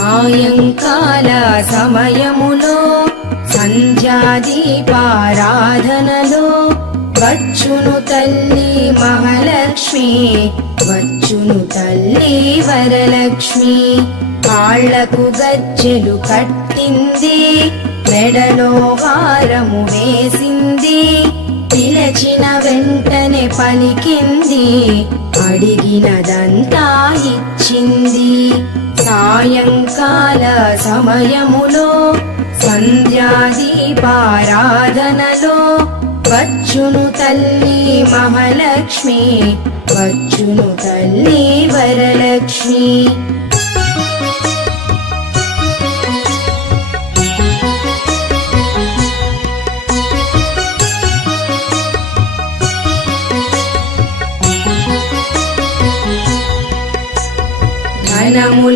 సాయంకాల సమయములో సంధ్యాదీపారాధనలో వచ్చును తల్లి మహాలక్ష్మి, వచ్చును తల్లి వరలక్ష్మి. కాళ్లకు గజ్జెలు కట్టింది, మెడలో హారము వేసింది, పిలచిన వెంటనే పలికింది, అడిగినదంతా ఇచ్చింది. సాయంకాల సమయములో సంధ్యాదీపారాధనలో వచ్చును తల్లి మహాలక్ష్మి, వచ్చును తల్లి వరలక్ష్మి.